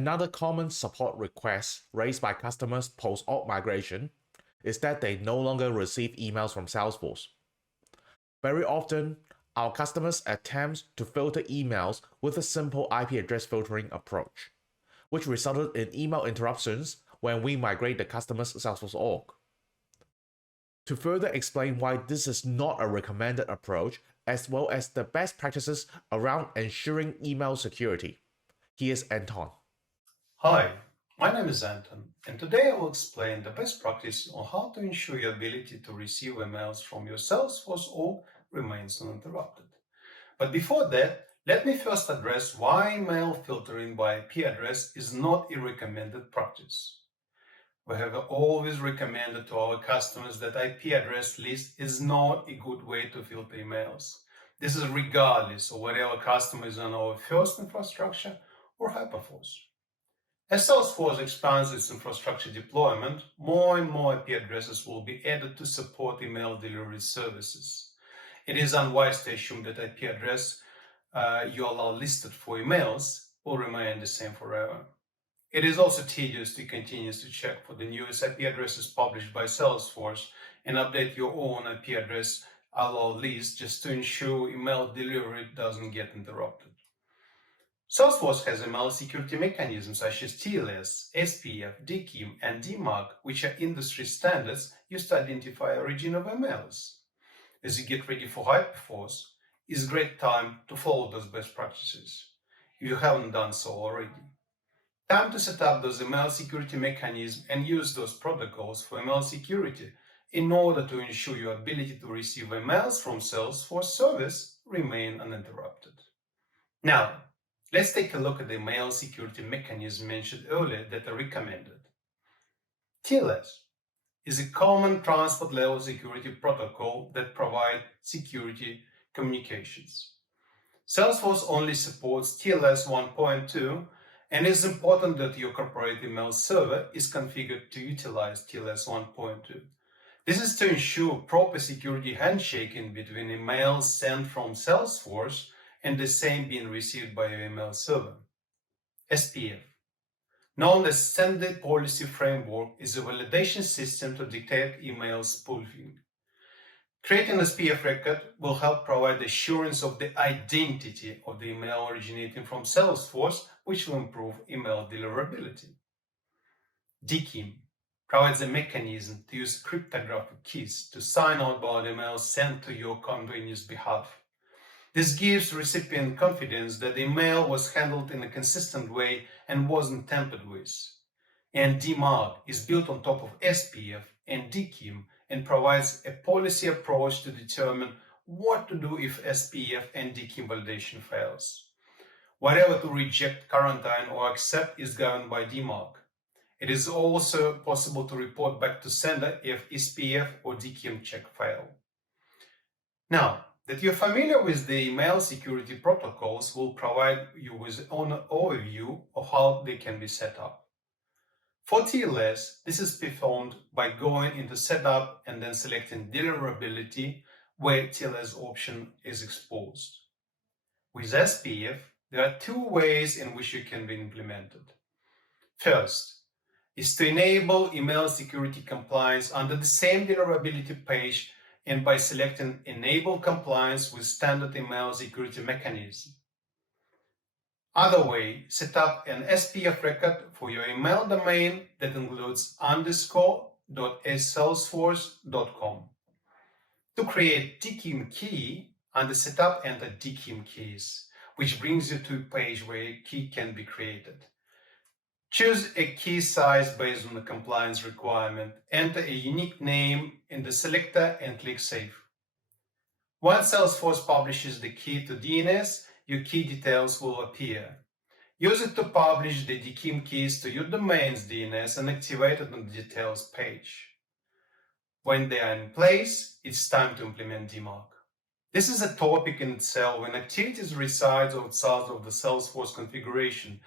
Another common support request raised by customers post-op migration is that they no longer receive emails from Salesforce. Very often, our customers attempt to filter emails with a simple IP address filtering approach, which resulted in email interruptions when we migrate the customer's Salesforce org. To further explain why this is not a recommended approach, as well as the best practices around ensuring email security, here's Anton. Hi, my name is Anton, and today I will explain the best practice on how to ensure your ability to receive emails from your Salesforce org remains uninterrupted. But before that, let me first address why email filtering by IP address is not a recommended practice. We have always recommended to our customers that IP address list is not a good way to filter emails. This is regardless of whether our customer is on our first infrastructure or Hyperforce. As Salesforce expands its infrastructure deployment, more and more IP addresses will be added to support email delivery services. It is unwise to assume that IP address you allow listed for emails will remain the same forever. It is also tedious to continue to check for the newest IP addresses published by Salesforce and update your own IP address allow list just to ensure email delivery doesn't get interrupted. Salesforce has email security mechanisms such as TLS, SPF, DKIM, and DMarc, which are industry standards used to identify origin of emails. As you get ready for Hyperforce, it's a great time to follow those best practices, if you haven't done so already. Time to set up those email security mechanisms and use those protocols for email security in order to ensure your ability to receive emails from Salesforce service remain uninterrupted. Now, let's take a look at the email security mechanism mentioned earlier that are recommended. TLS is a common transport level security protocol that provides security communications. Salesforce only supports TLS 1.2, and it's important that your corporate email server is configured to utilize TLS 1.2. This is to ensure proper security handshaking between emails sent from Salesforce and the same being received by your email server. SPF, known as Standard Policy Framework, is a validation system to detect email spoofing. Creating a SPF record will help provide assurance of the identity of the email originating from Salesforce, which will improve email deliverability. DKIM provides a mechanism to use cryptographic keys to sign outbound emails sent to your convenience behalf. This gives recipient confidence that the email was handled in a consistent way and wasn't tampered with. And DMarc is built on top of SPF and DKIM and provides a policy approach to determine what to do if SPF and DKIM validation fails. Whatever to reject, quarantine, or accept is governed by DMarc. It is also possible to report back to sender if SPF or DKIM check fail. Now, that you're familiar with the email security protocols will provide you with an overview of how they can be set up. For TLS, this is performed by going into Setup and then selecting Deliverability, where TLS option is exposed. With SPF, there are two ways in which it can be implemented. First is to enable email security compliance under the same deliverability page and by selecting Enable Compliance with Standard Email Security Mechanism. Other way, set up an SPF record for your email domain that includes _.salesforce.com. To create DKIM key, under Setup, enter DKIM keys, which brings you to a page where a key can be created. Choose a key size based on the compliance requirement, enter a unique name in the selector and click Save. Once Salesforce publishes the key to DNS, your key details will appear. Use it to publish the DKIM keys to your domain's DNS and activate it on the details page. When they are in place, it's time to implement DMarc. This is a topic in itself when activities reside outside of the Salesforce configuration.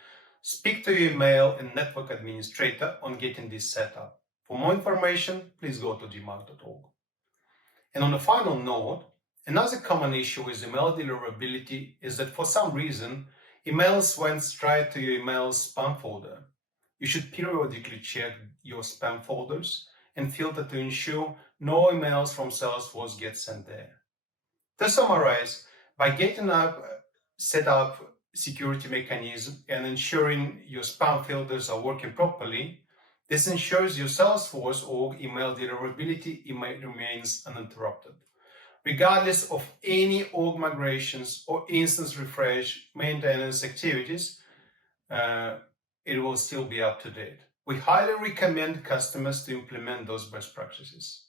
Speak to your email and network administrator on getting this set up. For more information, please go to dmarc.org. And on a final note, another common issue with email deliverability is that for some reason, Emails went straight to your email spam folder. You should periodically check your spam folders and filter to ensure no emails from Salesforce get sent there. To summarize, by set up security mechanism and ensuring your spam filters are working properly, this ensures your Salesforce org email deliverability remains uninterrupted. Regardless of any org migrations or instance refresh maintenance activities, it will still be up to date. We highly recommend customers to implement those best practices.